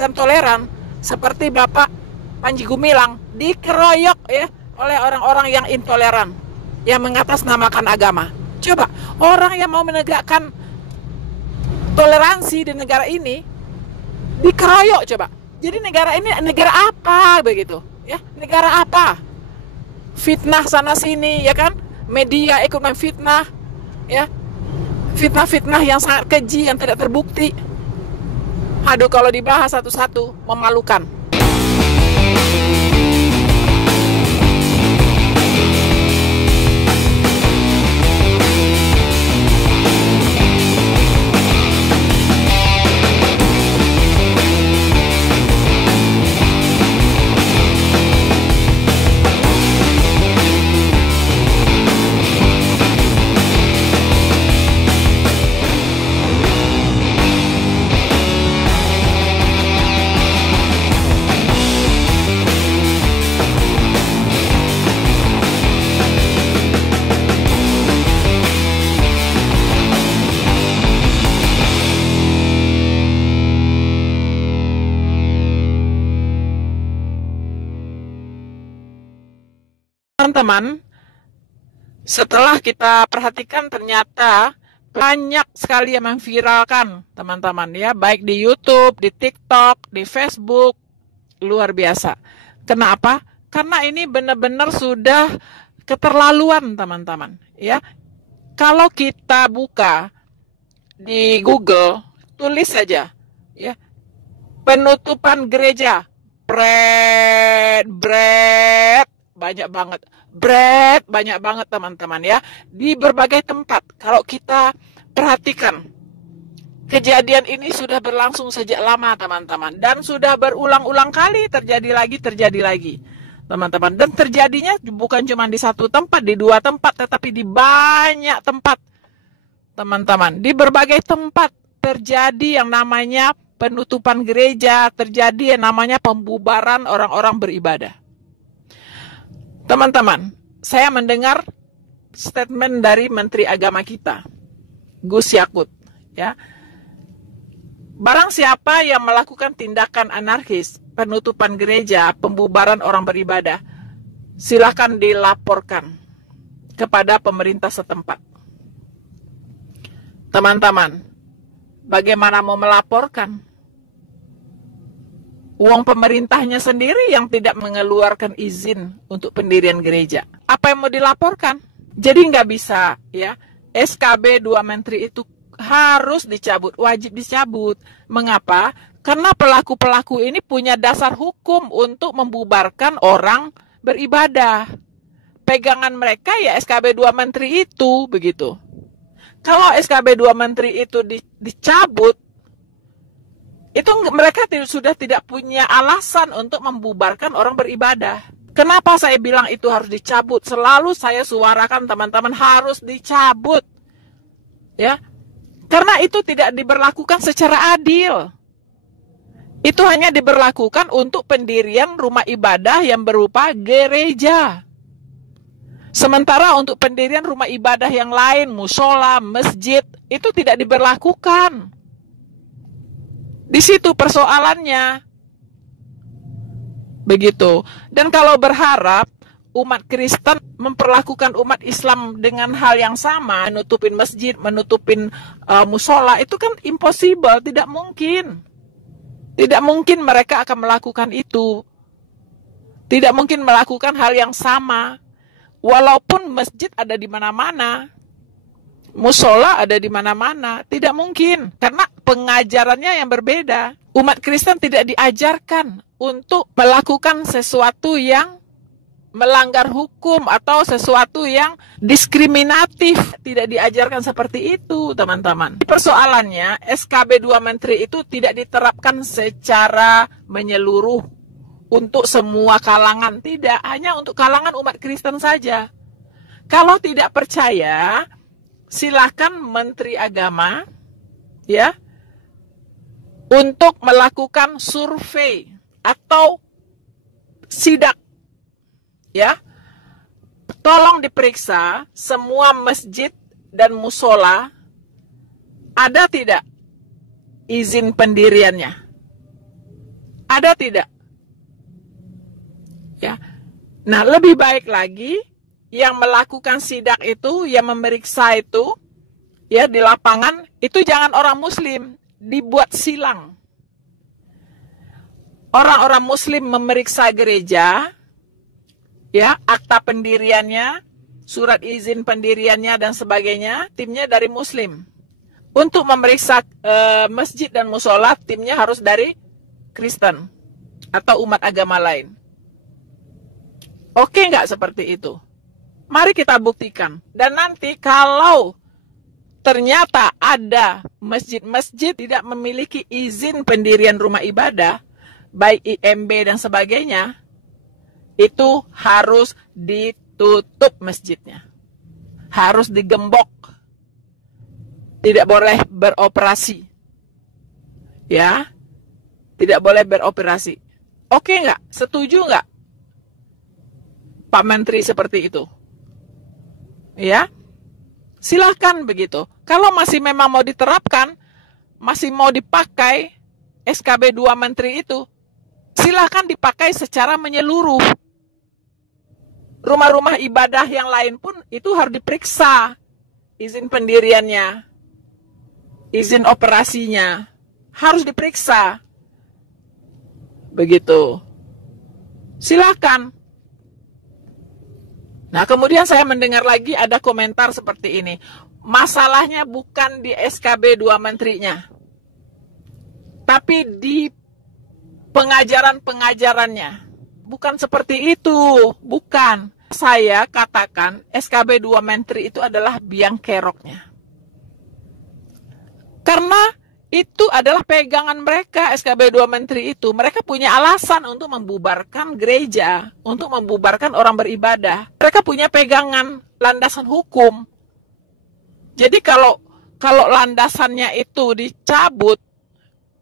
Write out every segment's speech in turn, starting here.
dan toleran seperti Bapak Panji Gumilang dikeroyok ya oleh orang-orang yang intoleran, yang mengatasnamakan agama. Coba orang yang mau menegakkan toleransi di negara ini dikeroyok coba. Jadi negara ini negara apa begitu? Ya, negara apa? Fitnah sana sini ya kan? Media ikut memfitnah ya. Fitnah-fitnah yang sangat keji yang tidak terbukti. Aduh, kalau dibahas satu-satu memalukan. Teman-teman, setelah kita perhatikan ternyata banyak sekali yang memviralkan teman-teman ya, baik di YouTube, di TikTok, di Facebook, luar biasa. Kenapa? Karena ini benar-benar sudah keterlaluan teman-teman ya. Kalau kita buka di Google, tulis saja ya, penutupan gereja, banyak banget teman-teman ya, di berbagai tempat. Kalau kita perhatikan, kejadian ini sudah berlangsung sejak lama teman-teman, dan sudah berulang-ulang kali terjadi lagi teman-teman, dan terjadinya bukan cuma di satu tempat, di dua tempat, tetapi di banyak tempat teman-teman. Di berbagai tempat terjadi yang namanya penutupan gereja, terjadi yang namanya pembubaran orang-orang beribadah. Teman-teman, saya mendengar statement dari Menteri Agama kita, Gus Yakut, ya. Barang siapa yang melakukan tindakan anarkis, penutupan gereja, pembubaran orang beribadah, silakan dilaporkan kepada pemerintah setempat. Teman-teman, bagaimana mau melaporkan? Uang pemerintahnya sendiri yang tidak mengeluarkan izin untuk pendirian gereja. Apa yang mau dilaporkan? Jadi nggak bisa ya. SKB 2 Menteri itu harus dicabut, wajib dicabut. Mengapa? Karena pelaku-pelaku ini punya dasar hukum untuk membubarkan orang beribadah. Pegangan mereka ya SKB 2 Menteri itu, begitu. Kalau SKB 2 Menteri itu dicabut, itu mereka sudah tidak punya alasan untuk membubarkan orang beribadah. Kenapa saya bilang itu harus dicabut? Selalu saya suarakan teman-teman harus dicabut. Ya. Karena itu tidak diberlakukan secara adil. Itu hanya diberlakukan untuk pendirian rumah ibadah yang berupa gereja. Sementara untuk pendirian rumah ibadah yang lain, musola, masjid, itu tidak diberlakukan. Di situ persoalannya. Begitu. Dan kalau berharap umat Kristen memperlakukan umat Islam dengan hal yang sama, menutupin masjid, menutupin musola, itu kan impossible, tidak mungkin. Tidak mungkin mereka akan melakukan itu. Tidak mungkin melakukan hal yang sama. Walaupun masjid ada di mana-mana, musola ada di mana-mana, tidak mungkin. Karena pengajarannya yang berbeda. Umat Kristen tidak diajarkan untuk melakukan sesuatu yang melanggar hukum atau sesuatu yang diskriminatif. Tidak diajarkan seperti itu, teman-teman. Persoalannya, SKB 2 Menteri itu tidak diterapkan secara menyeluruh untuk semua kalangan. Tidak, hanya untuk kalangan umat Kristen saja. Kalau tidak percaya, silakan Menteri Agama ya untuk melakukan survei atau sidak ya. Tolong diperiksa semua masjid dan musola ada tidak izin pendiriannya. Ada tidak? Ya. Nah, lebih baik lagi yang melakukan sidak itu, yang memeriksa itu, ya di lapangan, itu jangan orang muslim, dibuat silang. Orang-orang muslim memeriksa gereja, ya, akta pendiriannya, surat izin pendiriannya dan sebagainya, timnya dari muslim. Untuk memeriksa masjid dan musola, timnya harus dari Kristen atau umat agama lain. Oke nggak seperti itu? Mari kita buktikan. Dan nanti kalau ternyata ada masjid-masjid tidak memiliki izin pendirian rumah ibadah, baik IMB dan sebagainya, itu harus ditutup masjidnya. Harus digembok. Tidak boleh beroperasi. Ya, tidak boleh beroperasi. Oke nggak? Setuju nggak Pak Menteri seperti itu? Ya, silahkan begitu. Kalau masih memang mau diterapkan, masih mau dipakai SKB 2 Menteri itu, silahkan dipakai secara menyeluruh. Rumah-rumah ibadah yang lain pun itu harus diperiksa izin pendiriannya, izin operasinya, harus diperiksa. Begitu. Silahkan. Nah, kemudian saya mendengar lagi ada komentar seperti ini. Masalahnya bukan di SKB 2 menterinya, tapi di pengajaran-pengajarannya. Bukan seperti itu, bukan. Saya katakan SKB 2 menteri itu adalah biang keroknya. Karena itu adalah pegangan mereka, SKB 2 menteri itu. Mereka punya alasan untuk membubarkan gereja, untuk membubarkan orang beribadah. Mereka punya pegangan landasan hukum. Jadi kalau landasannya itu dicabut,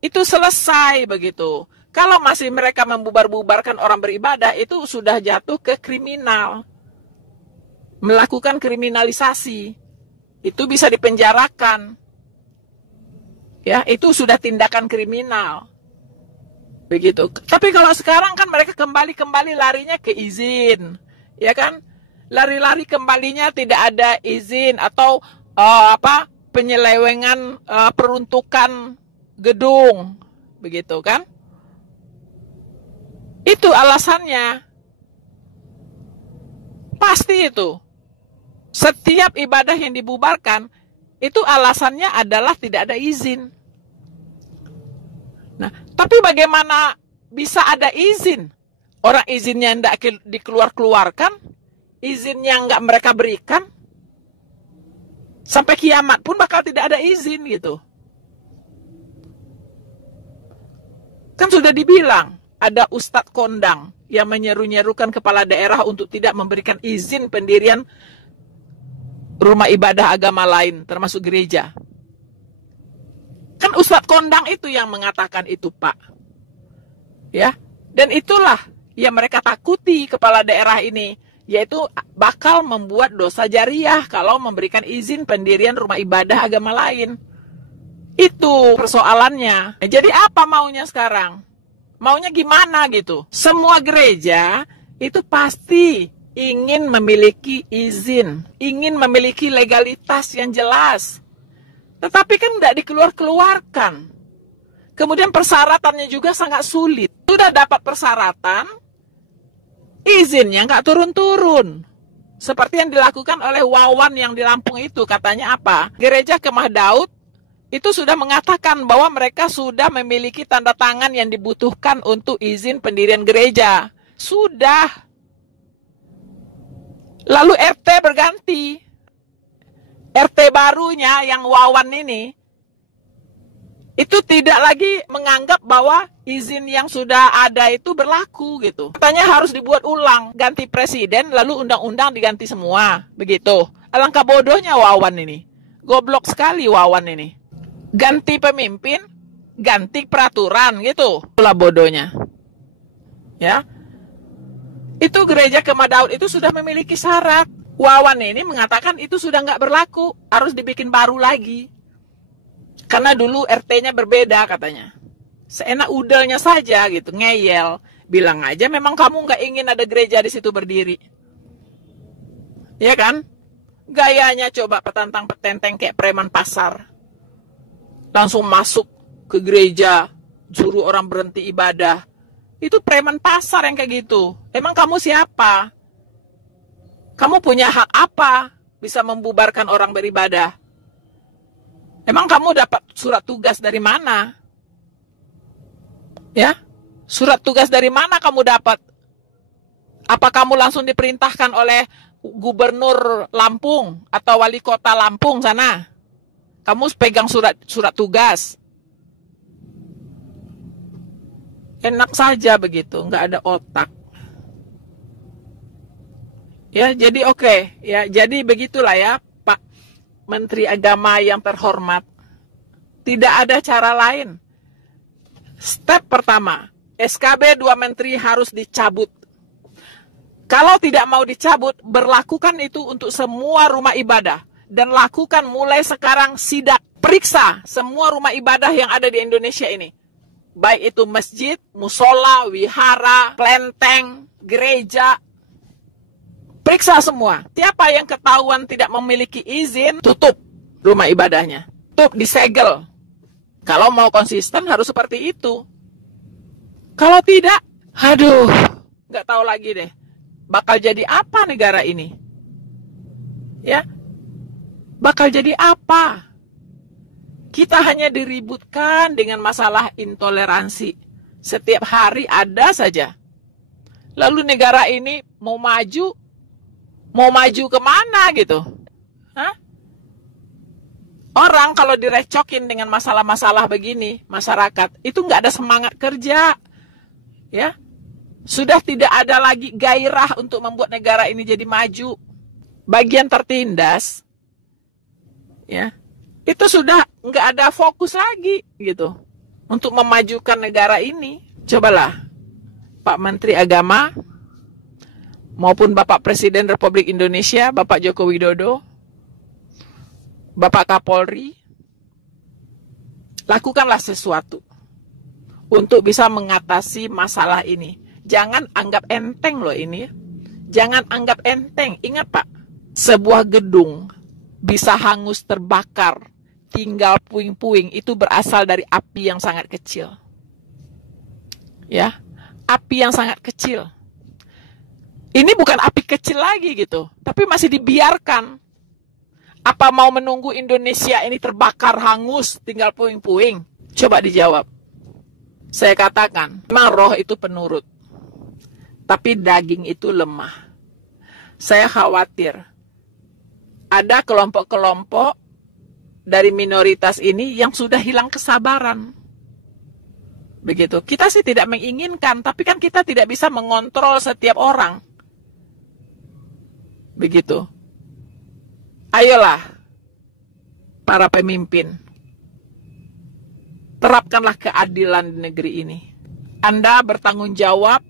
itu selesai begitu. Kalau masih mereka membubar-bubarkan orang beribadah, itu sudah jatuh ke kriminal. Melakukan kriminalisasi. Itu bisa dipenjarakan. Ya, itu sudah tindakan kriminal. Begitu. Tapi kalau sekarang kan mereka kembali larinya ke izin. Ya kan? Lari-lari kembalinya tidak ada izin atau penyelewengan peruntukan gedung. Begitu kan? Itu alasannya. Pasti itu. Setiap ibadah yang dibubarkan, itu alasannya adalah tidak ada izin. Nah, tapi bagaimana bisa ada izin? Orang izinnya tidak dikeluarkan, izinnya nggak mereka berikan, sampai kiamat pun bakal tidak ada izin gitu. Kan sudah dibilang, ada ustadz kondang yang menyeru-nyerukan kepala daerah untuk tidak memberikan izin pendirian rumah ibadah agama lain, termasuk gereja. Kan ustadz kondang itu yang mengatakan itu, Pak. Ya, dan itulah yang mereka takuti kepala daerah ini, yaitu bakal membuat dosa jariah kalau memberikan izin pendirian rumah ibadah agama lain. Itu persoalannya. Jadi apa maunya sekarang? Maunya gimana gitu? Semua gereja itu pasti ingin memiliki izin, ingin memiliki legalitas yang jelas. Tetapi kan tidak dikeluarkan. Kemudian persyaratannya juga sangat sulit. Sudah dapat persyaratan, izinnya nggak turun-turun. Seperti yang dilakukan oleh Wawan yang di Lampung itu. Katanya apa? Gereja Kemah Daud itu sudah mengatakan bahwa mereka sudah memiliki tanda tangan yang dibutuhkan untuk izin pendirian gereja. Sudah. Lalu RT berganti. RT barunya yang Wawan ini, itu tidak lagi menganggap bahwa izin yang sudah ada itu berlaku gitu. Katanya harus dibuat ulang, ganti presiden, lalu undang-undang diganti semua. Begitu. Alangkah bodohnya Wawan ini. Goblok sekali Wawan ini. Ganti pemimpin, ganti peraturan gitu. Itulah bodohnya. Ya. Itu gereja Kemah Daud itu sudah memiliki syarat. Wawan ini mengatakan itu sudah nggak berlaku, harus dibikin baru lagi. Karena dulu RT-nya berbeda katanya. Seenak udelnya saja gitu, ngeyel. Bilang aja memang kamu nggak ingin ada gereja di situ berdiri. Ya kan? Gayanya coba petantang petenteng kayak preman pasar. Langsung masuk ke gereja, suruh orang berhenti ibadah. Itu preman pasar yang kayak gitu. Emang kamu siapa? Kamu punya hak apa bisa membubarkan orang beribadah? Emang kamu dapat surat tugas dari mana? Ya, surat tugas dari mana kamu dapat? Apa kamu langsung diperintahkan oleh gubernur Lampung atau wali kota Lampung sana? Kamu pegang surat tugas. Enak saja begitu, nggak ada otak. Ya, jadi oke. Ya, jadi begitulah ya, Pak Menteri Agama yang terhormat. Tidak ada cara lain. Step pertama, SKB 2 Menteri harus dicabut. Kalau tidak mau dicabut, berlakukan itu untuk semua rumah ibadah. Dan lakukan mulai sekarang sidak. Periksa semua rumah ibadah yang ada di Indonesia ini. Baik itu masjid, musola, wihara, kelenteng, gereja. Periksa semua. Siapa yang ketahuan tidak memiliki izin, tutup rumah ibadahnya. Tutup, disegel. Kalau mau konsisten harus seperti itu. Kalau tidak, aduh, nggak tahu lagi deh. Bakal jadi apa negara ini? Ya, bakal jadi apa? Kita hanya diributkan dengan masalah intoleransi. Setiap hari ada saja. Lalu negara ini mau maju kemana gitu? Hah? Orang kalau direcokin dengan masalah-masalah begini, masyarakat itu nggak ada semangat kerja, ya, sudah tidak ada lagi gairah untuk membuat negara ini jadi maju. Bagian tertindas, ya, itu sudah nggak ada fokus lagi gitu untuk memajukan negara ini. Cobalah Pak Menteri Agama maupun Bapak Presiden Republik Indonesia, Bapak Joko Widodo, Bapak Kapolri, lakukanlah sesuatu untuk bisa mengatasi masalah ini. Jangan anggap enteng loh ini. Jangan anggap enteng. Ingat Pak, sebuah gedung bisa hangus terbakar, tinggal puing-puing, itu berasal dari api yang sangat kecil. Ya, api yang sangat kecil. Ini bukan api kecil lagi gitu, tapi masih dibiarkan. Apa mau menunggu Indonesia ini terbakar, hangus, tinggal puing-puing? Coba dijawab. Saya katakan, memang roh itu penurut, tapi daging itu lemah. Saya khawatir ada kelompok-kelompok dari minoritas ini yang sudah hilang kesabaran. Begitu. Kita sih tidak menginginkan, tapi kan kita tidak bisa mengontrol setiap orang. Begitu. Ayolah, para pemimpin, terapkanlah keadilan di negeri ini. Anda bertanggung jawab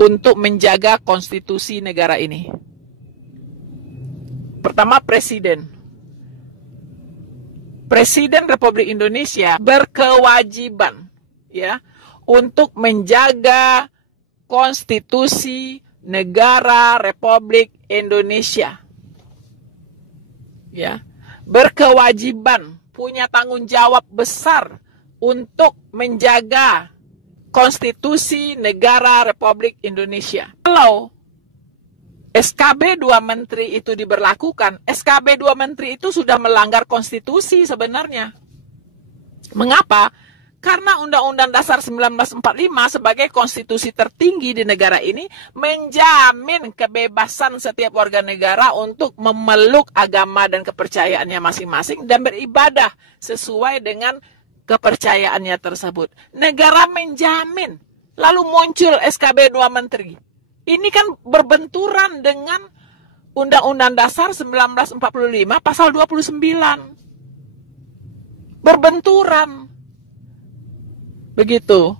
untuk menjaga konstitusi negara ini. Pertama, Presiden Republik Indonesia berkewajiban, ya, untuk menjaga konstitusi negara Republik Indonesia. Ya, berkewajiban, punya tanggung jawab besar untuk menjaga konstitusi negara Republik Indonesia. Kalau SKB 2 Menteri itu diberlakukan, SKB 2 Menteri itu sudah melanggar konstitusi sebenarnya. Mengapa? Karena Undang-Undang Dasar 1945 sebagai konstitusi tertinggi di negara ini menjamin kebebasan setiap warga negara untuk memeluk agama dan kepercayaannya masing-masing dan beribadah sesuai dengan kepercayaannya tersebut. Negara menjamin. Lalu muncul SKB 2 Menteri. Ini kan berbenturan dengan Undang-Undang Dasar 1945 pasal 29. Berbenturan. Begitu.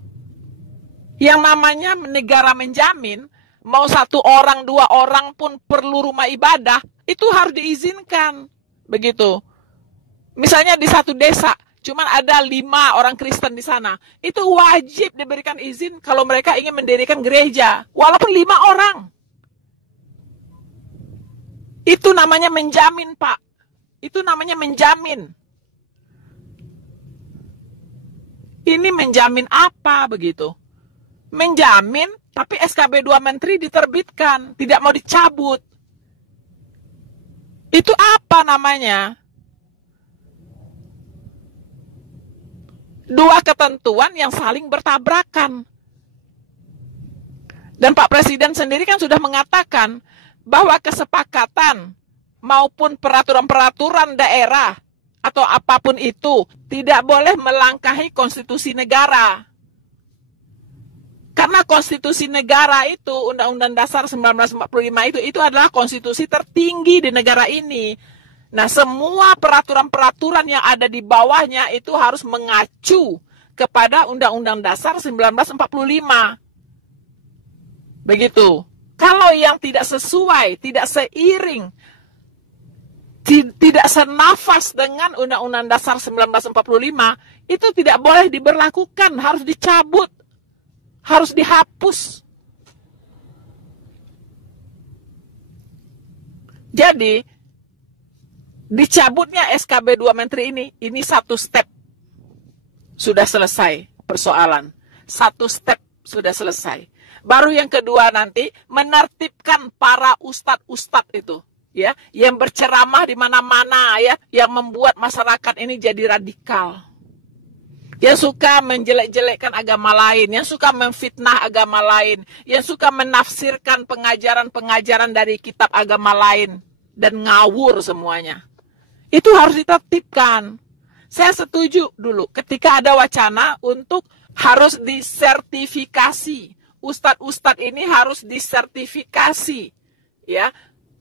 Yang namanya negara menjamin, mau 1 orang, 2 orang pun perlu rumah ibadah, itu harus diizinkan. Begitu. Misalnya di satu desa, cuman ada 5 orang Kristen di sana. Itu wajib diberikan izin kalau mereka ingin mendirikan gereja, walaupun 5 orang. Itu namanya menjamin, Pak. Itu namanya menjamin. Ini menjamin apa begitu? Menjamin, tapi SKB 2 Menteri diterbitkan, tidak mau dicabut. Itu apa namanya? 2 ketentuan yang saling bertabrakan. Dan Pak Presiden sendiri kan sudah mengatakan bahwa kesepakatan maupun peraturan-peraturan daerah atau apapun itu tidak boleh melangkahi konstitusi negara. Karena konstitusi negara itu, Undang-Undang Dasar 1945 itu adalah konstitusi tertinggi di negara ini. Nah, semua peraturan-peraturan yang ada di bawahnya itu harus mengacu kepada Undang-Undang Dasar 1945. Begitu. Kalau yang tidak sesuai, tidak seiring, tidak senafas dengan Undang-Undang Dasar 1945, itu tidak boleh diberlakukan, harus dicabut. Harus dihapus. Jadi, dicabutnya SKB 2 Menteri ini 1 step. Sudah selesai persoalan. 1 step sudah selesai. Baru yang kedua nanti, menertibkan para ustadz-ustadz itu. Ya, yang berceramah di mana-mana, ya, yang membuat masyarakat ini jadi radikal. Yang suka menjelek-jelekkan agama lain, yang suka memfitnah agama lain, yang suka menafsirkan pengajaran-pengajaran dari kitab agama lain, dan ngawur semuanya. Itu harus ditertibkan. Saya setuju dulu ketika ada wacana untuk harus disertifikasi. Ustadz-ustadz ini harus disertifikasi. Ya,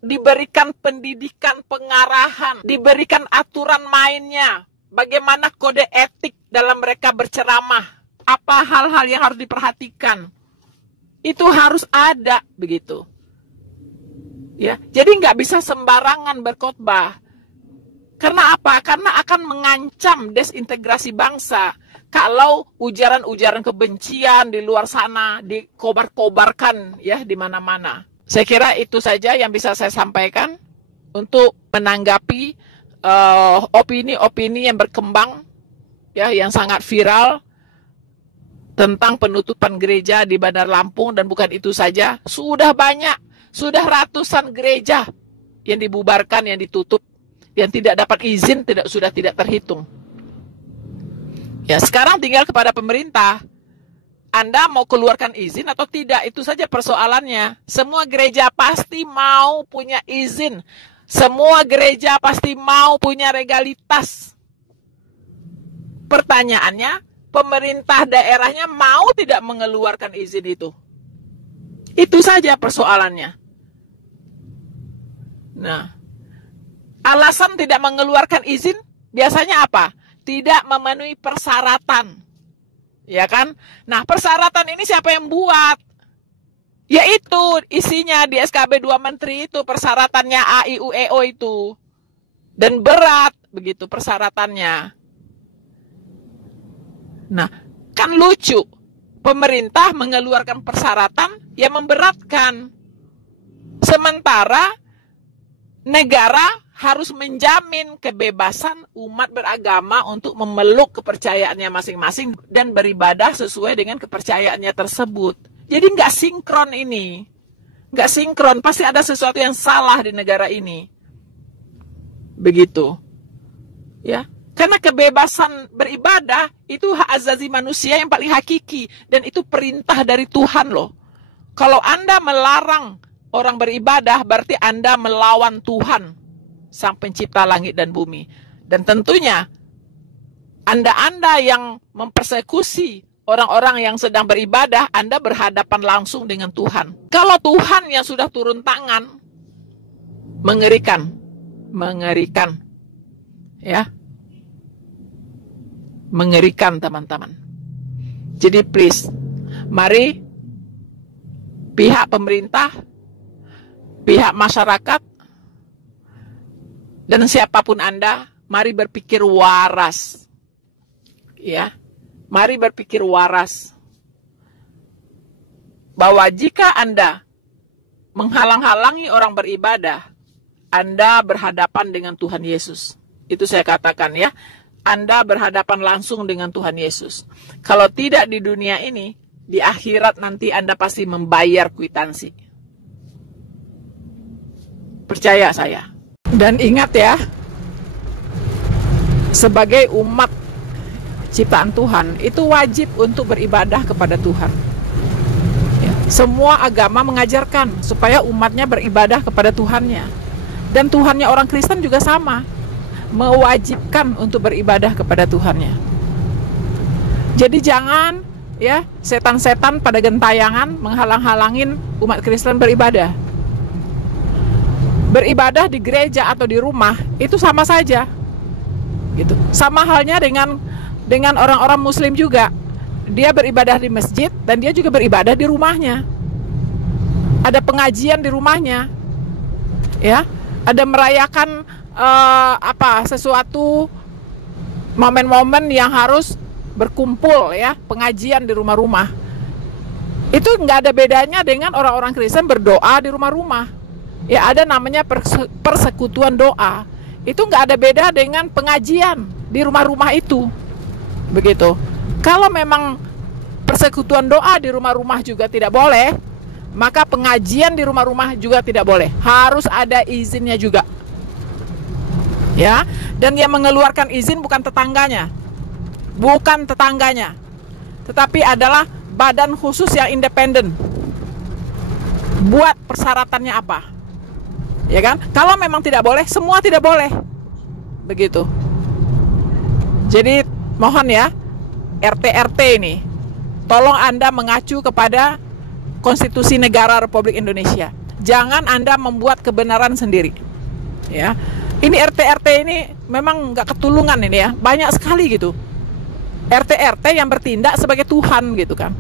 diberikan pendidikan pengarahan, diberikan aturan mainnya. Bagaimana kode etik dalam mereka berceramah? Apa hal-hal yang harus diperhatikan? Itu harus ada begitu. Ya, jadi nggak bisa sembarangan berkhotbah. Karena apa? Karena akan mengancam desintegrasi bangsa. Kalau ujaran-ujaran kebencian di luar sana dikobar-kobarkan ya di mana-mana. Saya kira itu saja yang bisa saya sampaikan untuk menanggapi opini-opini yang berkembang ya, yang sangat viral tentang penutupan gereja di Bandar Lampung. Dan bukan itu saja, sudah banyak, sudah ratusan gereja yang dibubarkan, yang ditutup, yang tidak dapat izin, sudah tidak terhitung. Ya, sekarang tinggal kepada pemerintah. Anda mau keluarkan izin atau tidak, itu saja persoalannya. Semua gereja pasti mau punya izin. Semua gereja pasti mau punya legalitas. Pertanyaannya, pemerintah daerahnya mau tidak mengeluarkan izin itu? Itu saja persoalannya. Nah, alasan tidak mengeluarkan izin biasanya apa? Tidak memenuhi persyaratan. Ya kan? Nah, persyaratan ini siapa yang buat? Yaitu isinya di SKB 2 Menteri itu, persyaratannya AIUEO itu. Dan berat begitu persyaratannya. Nah, kan lucu. Pemerintah mengeluarkan persyaratan yang memberatkan. Sementara negara harus menjamin kebebasan umat beragama untuk memeluk kepercayaannya masing-masing dan beribadah sesuai dengan kepercayaannya tersebut. Jadi nggak sinkron ini. Nggak sinkron, pasti ada sesuatu yang salah di negara ini. Begitu. Ya, karena kebebasan beribadah itu hak asasi manusia yang paling hakiki. Dan itu perintah dari Tuhan loh. Kalau Anda melarang orang beribadah, berarti Anda melawan Tuhan, Sang Pencipta langit dan bumi. Dan tentunya Anda yang mempersekusi orang-orang yang sedang beribadah, Anda berhadapan langsung dengan Tuhan. Kalau Tuhan yang sudah turun tangan, mengerikan. Mengerikan. Ya. Mengerikan, teman-teman. Jadi please, mari pihak pemerintah, pihak masyarakat, dan siapapun Anda, mari berpikir waras. ya. Mari berpikir waras bahwa jika Anda menghalang-halangi orang beribadah, Anda berhadapan dengan Tuhan Yesus. Itu saya katakan ya. Anda berhadapan langsung dengan Tuhan Yesus. Kalau tidak di dunia ini, di akhirat nanti Anda pasti membayar kwitansi. Percaya saya. Dan ingat ya, sebagai umat ciptaan Tuhan, itu wajib untuk beribadah kepada Tuhan. Ya, semua agama mengajarkan supaya umatnya beribadah kepada Tuhannya. Dan Tuhannya orang Kristen juga sama, mewajibkan untuk beribadah kepada Tuhannya. Jadi jangan ya setan-setan pada gentayangan menghalang-halangin umat Kristen beribadah. Beribadah di gereja atau di rumah itu sama saja. Gitu. Sama halnya dengan orang-orang Muslim juga. Dia beribadah di masjid dan dia juga beribadah di rumahnya. Ada pengajian di rumahnya. Ya, ada merayakan sesuatu momen-momen yang harus berkumpul ya, pengajian di rumah-rumah. Itu nggak ada bedanya dengan orang-orang Kristen berdoa di rumah-rumah. Ya, ada namanya persekutuan doa. Itu nggak ada beda dengan pengajian di rumah-rumah itu. Begitu. Kalau memang persekutuan doa di rumah-rumah juga tidak boleh, maka pengajian di rumah-rumah juga tidak boleh. Harus ada izinnya juga. Ya, dan yang mengeluarkan izin bukan tetangganya. Bukan tetangganya. Tetapi adalah badan khusus yang independen. Buat persyaratannya apa? Ya kan? Kalau memang tidak boleh, semua tidak boleh. Begitu. Jadi mohon ya, RT-RT ini, tolong Anda mengacu kepada Konstitusi Negara Republik Indonesia. Jangan Anda membuat kebenaran sendiri. Ya. Ini RT-RT ini memang nggak ketulungan ini ya. Banyak sekali gitu. RT-RT yang bertindak sebagai Tuhan gitu kan.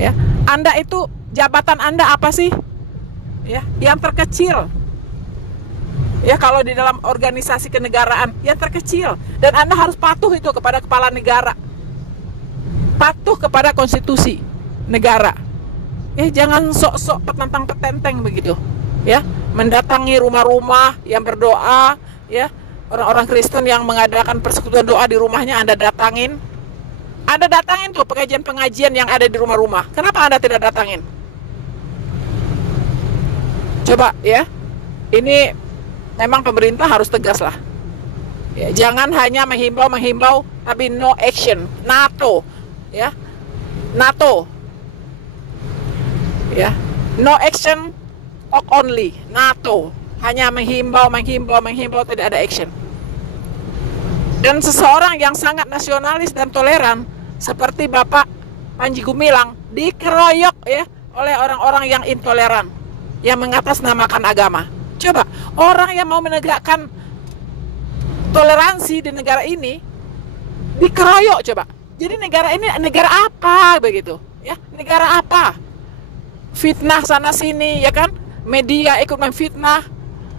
Ya. Anda itu, jabatan Anda apa sih? Ya, yang terkecil. Ya, kalau di dalam organisasi kenegaraan yang terkecil, dan Anda harus patuh itu kepada kepala negara, patuh kepada konstitusi negara. Ya, jangan sok-sok petantang petenteng begitu. Ya, mendatangi rumah-rumah yang berdoa, ya, orang-orang Kristen yang mengadakan persekutuan doa di rumahnya Anda datangin. Anda datangin tuh pengajian-pengajian yang ada di rumah-rumah. Kenapa Anda tidak datangin? Coba ya, ini memang pemerintah harus tegas lah. Ya, jangan hanya menghimbau, tapi no action. NATO, ya, NATO, ya, no action, talk only. NATO hanya menghimbau, tidak ada action. Dan seseorang yang sangat nasionalis dan toleran seperti Bapak Panji Gumilang dikeroyok ya oleh orang-orang yang intoleran, yang mengatasnamakan agama. Coba, orang yang mau menegakkan toleransi di negara ini dikeroyok coba. Jadi negara ini negara apa begitu? Ya, negara apa? Fitnah sana sini ya kan? Media ikut memfitnah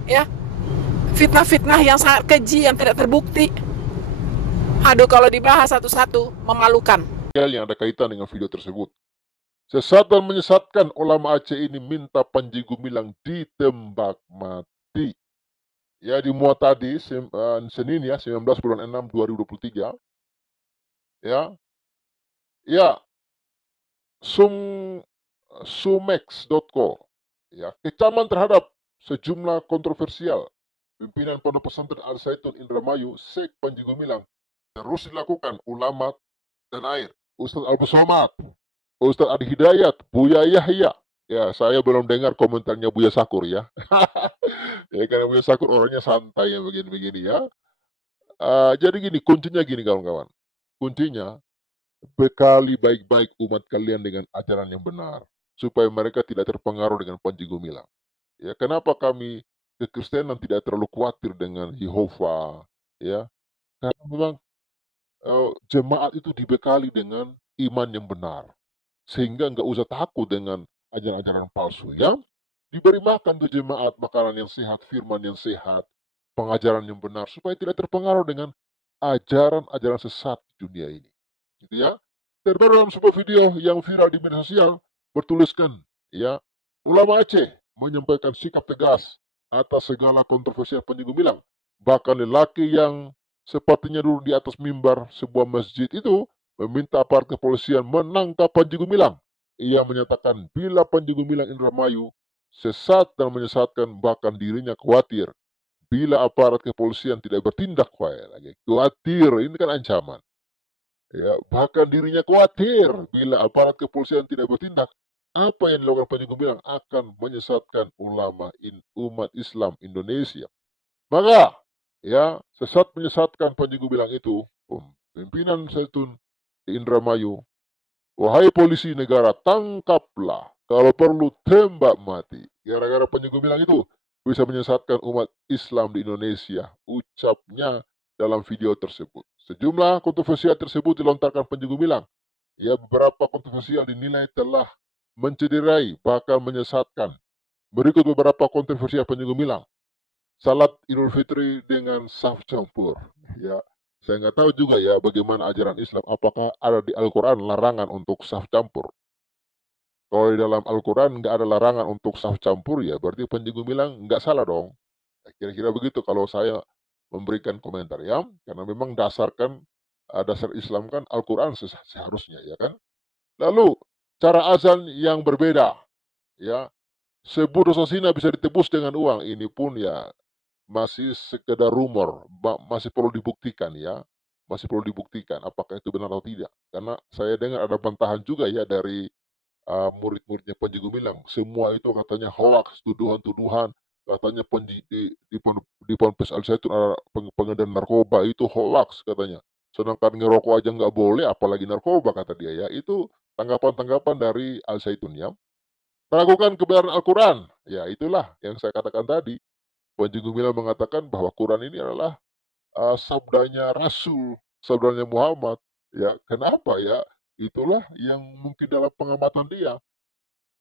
ya. Fitnah-fitnah yang sangat keji yang tidak terbukti. Aduh, kalau dibahas satu-satu memalukan. Yang ada kaitan dengan video tersebut. Sesat dan menyesatkan, ulama Aceh ini minta Panji Gumilang ditembak mati. Ya, dimuat tadi Senin ya, 19 bulan 6 2023. Ya. Ya. Sumex.co. Ya, kecaman terhadap sejumlah kontroversial pimpinan Pondok Pesantren Al Zaitun Indramayu, Syekh Panji Gumilang terus dilakukan ulama dan air. Ustaz Abu Somad, Ustaz Adi Hidayat, Buya Yahya. Ya, saya belum dengar komentarnya Buya Sakur ya. Ya, karena Buya Sakur orangnya santai ya begini-begini ya. Jadi gini, kuncinya gini kawan-kawan. Kuncinya, bekali baik-baik umat kalian dengan ajaran yang benar. Supaya mereka tidak terpengaruh dengan Panji Gumilang. Ya, kenapa kami kekristenan tidak terlalu khawatir dengan Yehova. Ya, karena memang jemaat itu dibekali dengan iman yang benar. Sehingga nggak usah takut dengan ajaran-ajaran palsu ya. Diberi makan ke jemaat makanan yang sehat, firman yang sehat, pengajaran yang benar supaya tidak terpengaruh dengan ajaran-ajaran sesat di dunia ini. Gitu ya. Terbaru dalam sebuah video yang viral di media sosial bertuliskan, ya, ulama Aceh menyampaikan sikap tegas atas segala kontroversi Panji Gumilang. Bahkan lelaki yang sepertinya dulu di atas mimbar sebuah masjid itu meminta aparat kepolisian menangkap Panji Gumilang. Ia menyatakan bila Panji Gumilang Indramayu sesat dan menyesatkan, bahkan dirinya khawatir bila aparat kepolisian tidak bertindak. Khawatir, ini kan ancaman. Ya, bahkan dirinya khawatir bila aparat kepolisian tidak bertindak, apa yang dilakukan Panji Gumilang akan menyesatkan umat Islam Indonesia. Maka, ya, sesat menyesatkan Panji Gumilang itu, pimpinan Zaitun di Indramayu, wahai polisi negara, tangkaplah, kalau perlu tembak mati. Gara-gara Panji Gumilang itu bisa menyesatkan umat Islam di Indonesia, ucapnya dalam video tersebut. Sejumlah kontroversial tersebut dilontarkan Panji Gumilang. Ya, beberapa kontroversial dinilai telah mencederai, bahkan menyesatkan. Berikut beberapa kontroversial Panji Gumilang. Salat Idul Fitri dengan saf campur. Ya, saya nggak tahu juga ya bagaimana ajaran Islam. Apakah ada di Al-Quran larangan untuk saf campur? Kalau di dalam Al-Quran nggak ada larangan untuk saf campur, ya berarti Panji Gumilang nggak salah dong. Kira-kira begitu kalau saya memberikan komentar, ya, karena memang dasar Islam kan Al-Quran seharusnya, ya kan. Lalu cara azan yang berbeda, ya, sebut dosa zina bisa ditebus dengan uang, ini pun ya masih sekedar rumor, masih perlu dibuktikan, ya, masih perlu dibuktikan apakah itu benar atau tidak, karena saya dengar ada bantahan juga ya dari murid-muridnya Panji Gumilang, semua itu katanya hoax, tuduhan-tuduhan, katanya di Ponpes Al Zaitun ada pengedar narkoba, itu hoax katanya. Sedangkan ngerokok aja nggak boleh, apalagi narkoba kata dia, ya. Itu tanggapan-tanggapan dari Al Zaitun, ya. Ragukan kebenaran Al-Quran, ya itulah yang saya katakan tadi. Panji Gumilang mengatakan bahwa Quran ini adalah sabdanya Rasul, sabdanya Muhammad. Ya, kenapa ya? Itulah yang mungkin dalam pengamatan dia.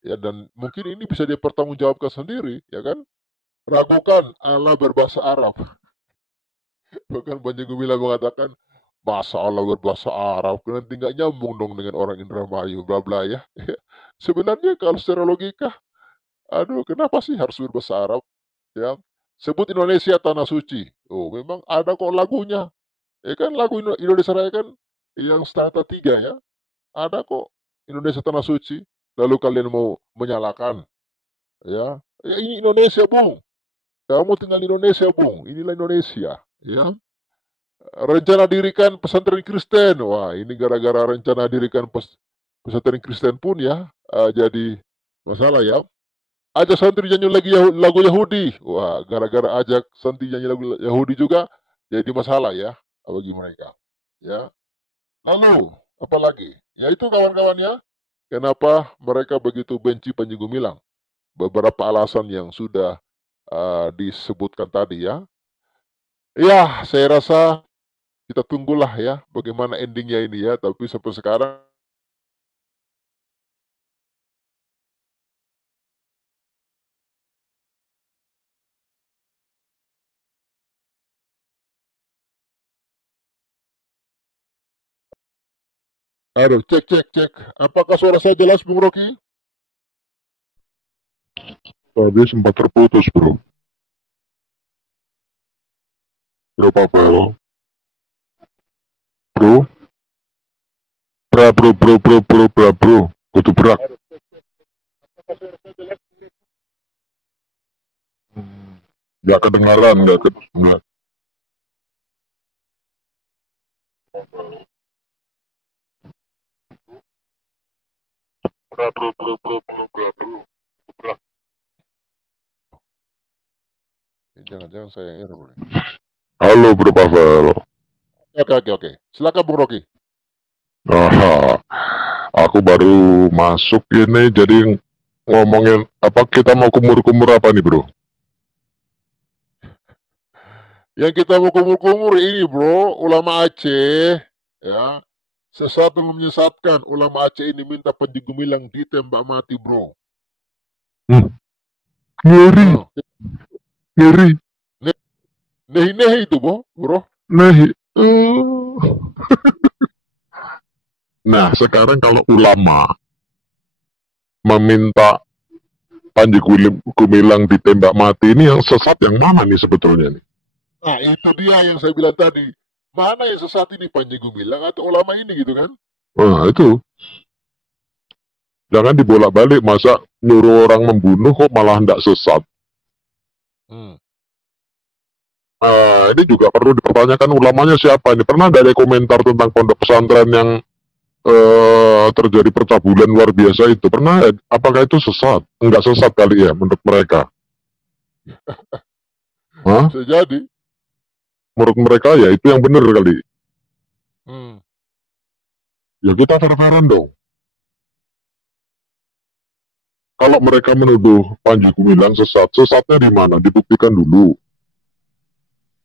Ya, dan mungkin ini bisa dia pertanggungjawabkan sendiri, ya kan? Ragukan Allah berbahasa Arab. Bahkan Panji Gumilang mengatakan, masa Allah berbahasa Arab, nanti nggak nyambung dong dengan orang Indramayu, bla bla ya. Sebenarnya kalau secara logika, aduh, kenapa sih harus berbahasa Arab? Ya, sebut Indonesia tanah suci. Oh, memang ada kok lagunya. Ya kan lagu Indonesia Raya kan yang strata 3, ya. Ada kok Indonesia tanah suci. Lalu kalian mau menyalakan, ya. Ya ini Indonesia, Bung. Kamu tinggal di Indonesia, Bung. Inilah Indonesia, ya. Rencana dirikan pesantren Kristen. Wah, ini gara-gara rencana dirikan pesantren Kristen pun ya jadi masalah, ya. Ajak santri nyanyi lagi lagu Yahudi. Wah, gara-gara ajak santri nyanyi lagu Yahudi juga jadi masalah, ya, bagi mereka. Ya. Lalu, apalagi? Ya itu kawan-kawan, ya. Kenapa mereka begitu benci Panji Gumilang? Beberapa alasan yang sudah disebutkan tadi, ya. Ya, saya rasa kita tunggulah ya bagaimana endingnya ini, ya. Tapi sampai sekarang, aduh, cek. Apakah suara saya jelas, Bung Rocky? Tadi sempat terputus, bro. Bro, Pavel. Bro. Bro. Kutu berak. Gak kedengaran, gak kedengaran. Jangan-jangan saya yang error. Halo, Bro Pavel. Oke. Silakan, Bung Rocky. Aha, aku baru masuk ini, jadi ngomongin apa, kita mau kumur-kumur apa nih, Bro? Yang kita mau kumur-kumur ini, Bro, ulama Aceh, ya. Sesat dan menyesatkan, ulama Aceh ini minta Panji Gumilang ditembak mati, Bro. Ngeri. Nehi itu, Bro. Nehi. Eh, Nah, sekarang kalau ulama meminta Panji Gumilang ditembak mati, ini yang sesat yang mana nih sebetulnya nih? Nah, itu dia yang saya bilang tadi. Mana yang sesat ini, Panji Gumilang atau ulama ini gitu kan? Nah, itu. Jangan dibolak-balik, masa nyuruh orang membunuh kok malah tidak sesat. Ini juga perlu dipertanyakan ulamanya siapa ini. Pernah nggak ada komentar tentang pondok pesantren yang terjadi percabulan luar biasa itu? Pernah? Apakah itu sesat? Enggak sesat kali ya menurut mereka? Hah? Bisa jadi. Menurut mereka ya itu yang benar kali. Ya kita fair-fairan dong. Kalau mereka menuduh Panji Gumilang sesat, sesatnya di mana? Dibuktikan dulu.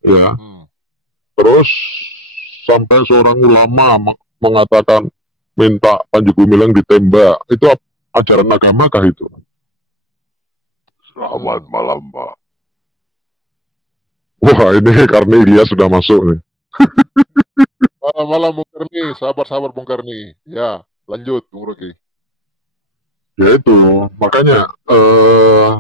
Ya. Terus sampai seorang ulama mengatakan minta Panji Gumilang ditembak. Itu ajaran agama kah itu? Selamat malam, Pak. Wah, ini karena Ilya sudah masuk nih. Malam Bung Karni, sabar-sabar Bung Karni. Ya, lanjut Bung Rocky. Ya itu, makanya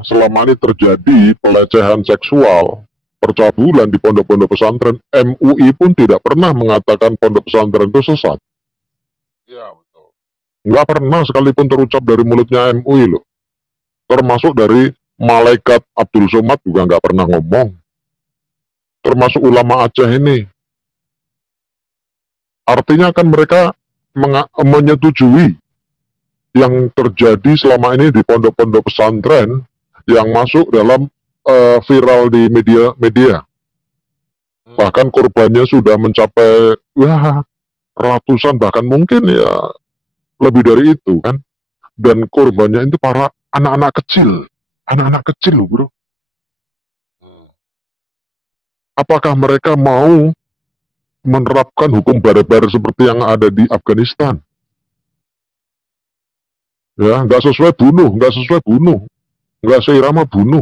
selama ini terjadi pelecehan seksual, percabulan di pondok-pondok pesantren, MUI pun tidak pernah mengatakan pondok pesantren itu sesat. Ya, betul. Nggak pernah sekalipun terucap dari mulutnya MUI loh. Termasuk dari malaikat Abdul Somad juga nggak pernah ngomong. Termasuk ulama Aceh ini. Artinya kan mereka menyetujui yang terjadi selama ini di pondok-pondok pesantren yang masuk dalam viral di media. Bahkan korbannya sudah mencapai ratusan, bahkan mungkin ya lebih dari itu kan. Dan korbannya itu para anak-anak kecil loh bro. Apakah mereka mau menerapkan hukum barbar seperti yang ada di Afghanistan? Ya, nggak sesuai bunuh, nggak seirama bunuh.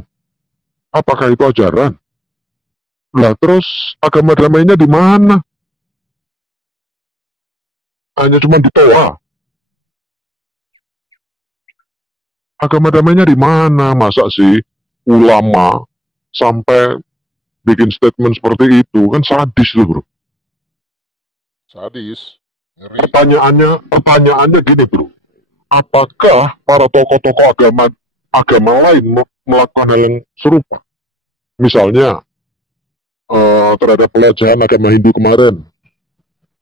Apakah itu ajaran? Lah terus agama damainya di mana? Hanya cuma di Toa. Agama damainya di mana? Masa sih ulama sampai bikin statement seperti itu? Kan sadis loh bro. Sadis. Ngeri. Pertanyaannya gini bro. Apakah para tokoh-tokoh agama lain melakukan hal yang serupa? Misalnya terhadap pelecehan agama Hindu kemarin.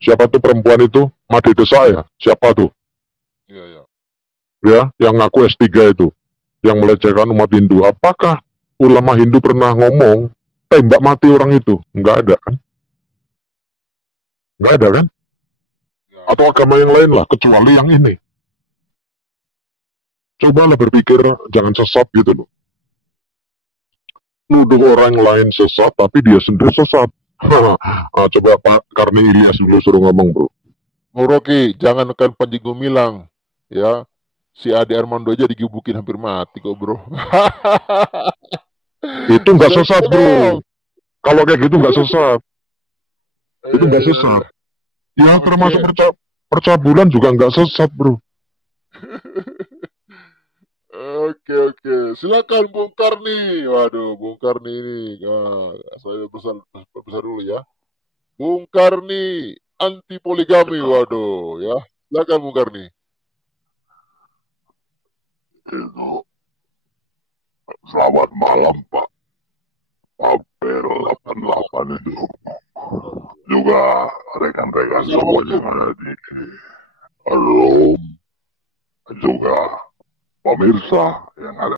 Siapa tuh perempuan itu? Made Desa ya? Siapa tuh? Iya. Ya, yang ngaku S3 itu. Yang melecehkan umat Hindu. Apakah ulama Hindu pernah ngomong tembak mati orang itu? Nggak ada kan? Nggak ada kan? Atau agama yang lain lah, kecuali yang ini. Cobalah berpikir jangan sesat gitu loh. Nuduh orang lain sesat tapi dia sendiri sesat. Coba Pak Karni Ilyas dulu suruh ngomong bro. Bro Rocky, jangan kan Panji Gumilang ya. Si Ade Armando aja digebukin hampir mati kok bro. Itu nggak sesat bro. Kalau kayak gitu nggak sesat. Itu nggak sesat. Ya termasuk percabulan juga nggak sesat bro. Oke. Silakan Bung Karni. Waduh, Bung Karni ini. Saya besar dulu ya. Bung Karni anti poligami. Waduh, ya. Silakan Bung Karni. Itu. Selamat malam Pak. Hampir 88 itu. Juga rekan-rekan semuanya ada di Halo. Juga pemirsa